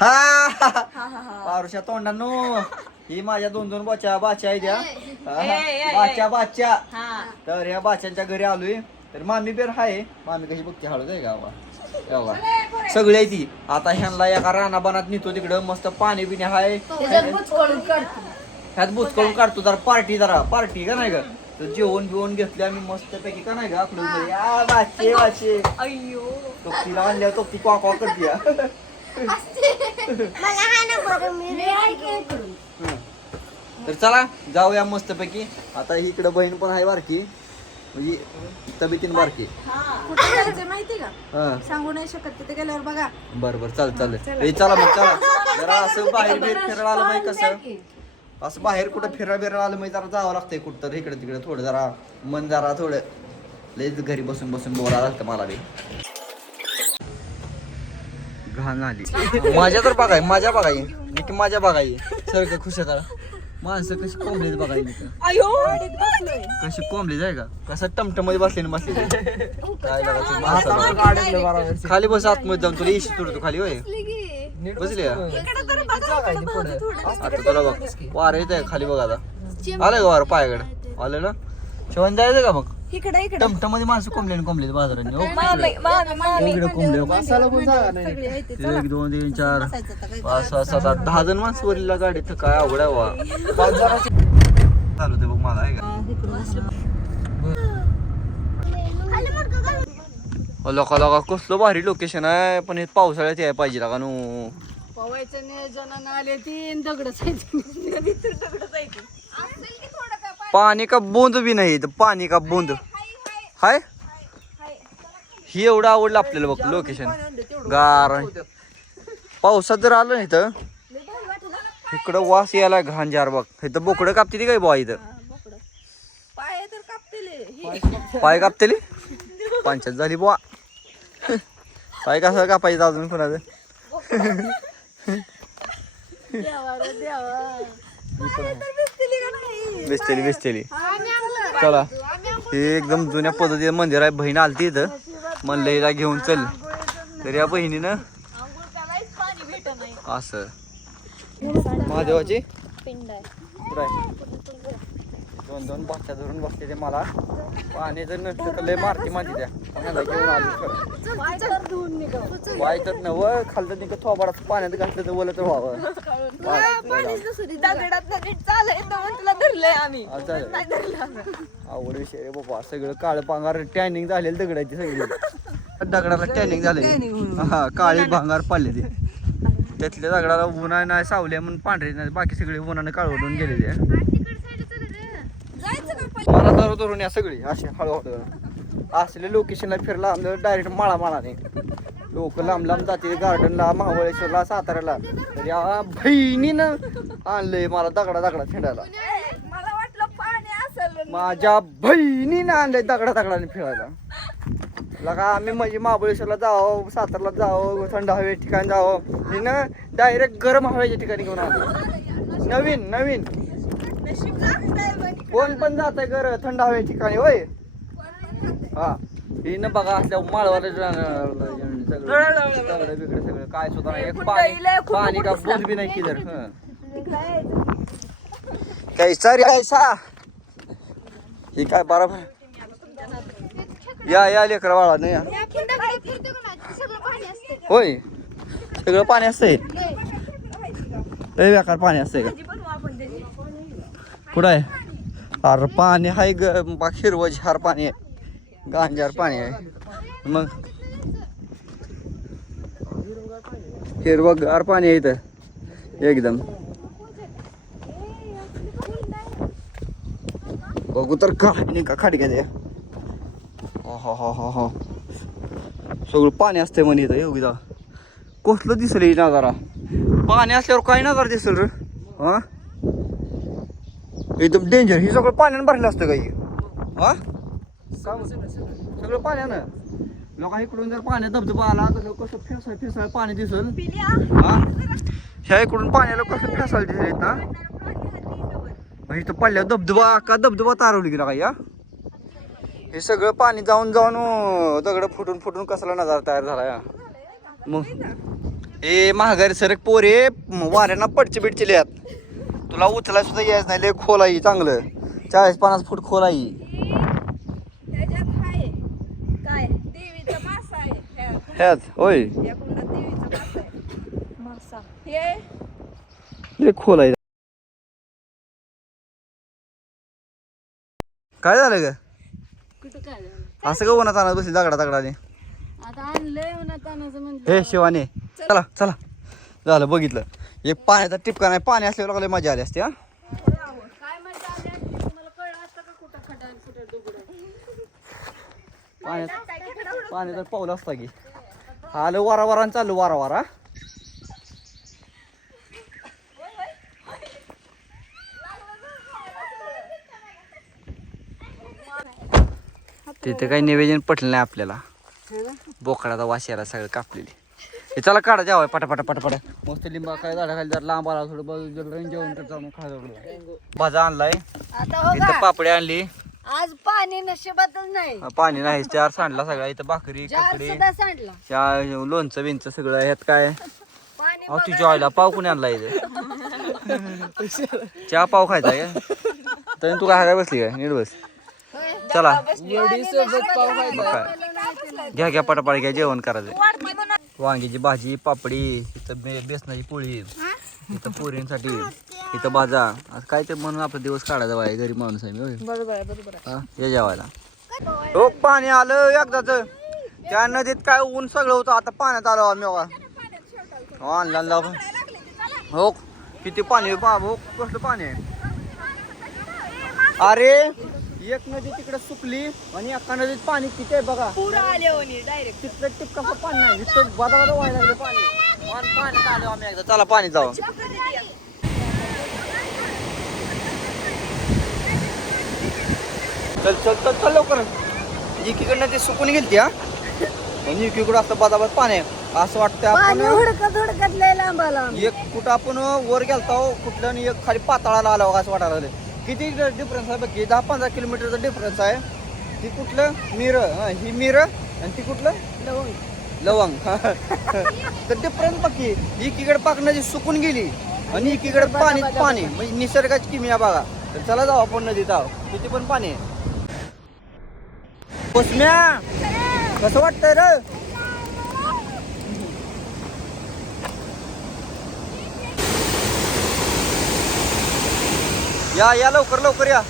हा पारुषा तोंडांनो ही माझ्या दोन बाच्या आहे द्या बाच्या तर या बाच्यांच्या घरी आलोय. तर मामी बेर हाय, मामी कशी बघते हळू आहे गावा सगळी आहे ती. आता ह्यांना एका रानाबानात नेतो तिकडं मस्त पाणी बिणी हाय, ह्यात बुचकळून काढतो जरा पार्टी का नाही का. तर जेवण बिवण घेतले आम्ही मस्त पैकी का नाही का आपलं बाचे टोपीला आणल्या टोपी क्वा करते. तर चला जाऊया मस्त पैकी. आता इकडे बहीण पण आहे बारकी, म्हणजे तब्येतीन बारकी. माहिती का सांगू नाही शकत तिथे गेल्यावर बघा. बरं चालेल चला मग चला. जरा असं बाहेर फिरायला आलं माहिती कसं असं बाहेर कुठं फिरायला आलं माहिती जरा जावं लागतंय कुठं तर इकडे तिकडे थोडं जरा मन जरा थोडं लयच घरी बसून बोलायला लागतं मला बी. घाण आली माझ्या तर बघाय माझ्या बघाय सारखं खुश माणसं कशी कोंबलीत बघाय कशी कोंबली जाय का कसं टमटमध्ये बसले काय लागायचं खाली बस आतमध्ये जाऊन तुला इशी तुडतो खाली होय बसली आता तुला बघ वार येत आहे खाली बघ. आता आलं का वार पायाकडे आलं ना शेवण जायचं का मग टमटमध्ये माणसं कोंबले बाजारात. 1 2 3 4 5 6 7 8 10 जण माणसं वरील गाडीत काय अवघड आहे वा. 5 जणांची चालू होते बघ मला आहे का. लोका कसलं भारी लोकेशन आहे पण हे पावसाळ्यात यायला पाहिजे का नो. पवायचं नियोजन आले 3 दगड पाणी का बूंद भी नाही पाणी का बूंद हाय. ही एवढं आवडलं आपल्याला बघ लोकेशन गार. पावसात जर आलं नाही तर इकडं वास यायला घांजार बघ. इथं बोकडं कापते ती काय बॉ इथं पाय कापतेली पंचायत झाली बुवा. पाय कसं कापायचं अजून कोणाचं बेसतेली चला. हे एकदम जुन्या पद्धतीचं मंदिर आहे. बहीण आलती इथं म्हणलं हिला घेऊन चल तर या बहिणीनं असं महादेवाची पिंड आहे. 2 बाच्या धरून बसते ते मला पाणी जर नसतं तर लय मारती माझी त्या कोणाला घेऊन आलो वाय तर नवं खालतं निघत थोबाडात पाण्यात घातलं तर बोलत व्हावं. आवड विषय रे बाबा. सगळं काळ भांगार टॅनिंग झालेलं दगडाची सगळी दगडाला टॅनिंग झाले हा काळी भांगार पाडले ते. त्यातल्या दगडाला उन्हा नाही सावल्या म्हणून पांढरे नाही बाकी सगळे उन्हाने काळवडून गेलेले. मला धरून या सगळी असे हळूहळू असले लोकेशनला फिरला डायरेक्ट माळाने लोक लांब जाते गार्डनला महाबळेश्वरला साताऱ्याला. तर या बहिणीनं आणलंय मला दगडा फिरायला. माझ्या बहिणीनं आणलंय दगडाने फिरायला. लगा आम्ही म्हणजे महाबळेश्वरला जावं सातारला जावं थंड हवे ठिकाणी जावं हिनं डायरेक्ट गरम हवेच्या ठिकाणी घेऊन आलो. नवीन कोण पण जात आहे घर थंड हवे ठिकाणी होय. हा हिनं बघा असल्या माळवाला सगळं काय सुद्धा नाही. एक पाणी का बोल बी नाही किधर कैसा हे काय बरोबर या लेकरा बाळा नाही होय सगळं पाणी असतंय. लय बेकार पाणी असतंय का कुठं आहे. अरे पाणी आहे हिरवं झार पाणी आहे गांजार पाणी आहे मग हिरवं गार पाणी आहे इथं एकदम. बघू तर काय नाही का खाडी का ते हो सगळं पाणी असतंय म्हणे इथं एवढी कसलं दिसल ही नजारा. पाणी असल्यावर काय नजारा दिसल रे हा. एकदम डेंजर. ही सगळं पाण्यानं भरलं असतं काही हा सगळं पाण्यानं. लोक इकडून जर पाण्यात धबधबा आला तर कसं फेसाळ पाणी दिसल हा. ह्या इकडून पाण्याला कसं फेसाळ दिसेल ना. इथं पडल्या धबधबा तारवली गेला काही. हे सगळं पाणी जाऊन दगड फुटून कसला नजारा तयार झाला या. मग ए महागारी सरक पोरे वाऱ्यांना पडचे बिडचे लिहात तुला उचला सुद्धा यायच नाही लय खोल आहे चांगलं 40-50 फूट खोल आहे त्याच्यात आहे काय देवीचा मासा आहे ह्यात होय या कुंडात देवीचा मासा आहे मासा हे लय खोल आहे काय झालं ग कुठं काय झालं असं का उन्हात आणत बसली दगडाने आता आणलंय उन्हात आणायचं म्हणजे हे शिवाने चला चला झालं बघितलं एक पाण्याचा टिपका नाही पाणी असल्यावर लागले मजा आली असते हा काय मजा आली असती तुम्हाला कळलं असतं का कुठं खड्डा आणि कुठं दगड पाण्याचा पाऊल असता की आलं वारा चालू वारा तिथे काही निवेदन पटलं नाही आपल्याला बोकडाचा वास यायला सगळं कापलेली हे चला काढा जावं पटापटा मस्त लिंबा काय झाडा खाली जर लांब आला थोडं बाजू जेवण करतो खायला भाजा आणलाय इथं पापडी आणली आज पाणी नशिबातच नाही पाणी नाही 4 सांडला सगळा इथं भाकरी काकडी सांडला त्या लोणचं बिंचं सगळं ह्यात काय अहो तुझ्या आईला पाव कोणी आणला इथं चहा पाव खायचा का तर तू काय बसली काय नीट बस चला घ्या पटापट घ्या जेवण करायचं वांग्याची भाजी पापडी इथं बेसनाची पोळी इथं पोरींसाठी इथं भाजा असं काय ते म्हणून आपला दिवस काढायचा बाय गरीब माणूस आहे मी बरोबर या जेवायला हो पाणी आलं एकदाच त्या नदीत काय ऊन सगळं होतं आता पाण्यात आलो आम्ही आणला हो किती पाणी हो कसलं पाणी आहे अरे एक नदी तिकडे सुकली आणि एका नदीत पाणी किती आहे बघा डायरेक्ट तिथलं टिपकाचं पाणी नाही तिथं बाधा व्हायला लागले पाणी आलो आम्ही एकदा चला पाणी जाऊ चल लवकर एकीकडनं ते सुकून गेलती हा आणि एकीकडं असं बादाबाद पाणी आहे असं वाटतं आपण एक कुठं आपण वर गेलतो कुठलं आणि एक खाली पाताळाला आला असं वाटायला लागलं किती डिफरन्स आहे बघ 10-15 किलोमीटरचा डिफरन्स आहे ती कुठलं ही मिर आणि ती कुठलं लवंग तर डिफरन्स बाकी एकीकडे पाकण्याची सुकून गेली आणि एकीकडे पाणी म्हणजे निसर्गाची किमया बघा तर चला जाऊ आपण नदीत आहो किती पण पाणी आहे कोसम्या कसं वाटतंय रे या लवकर या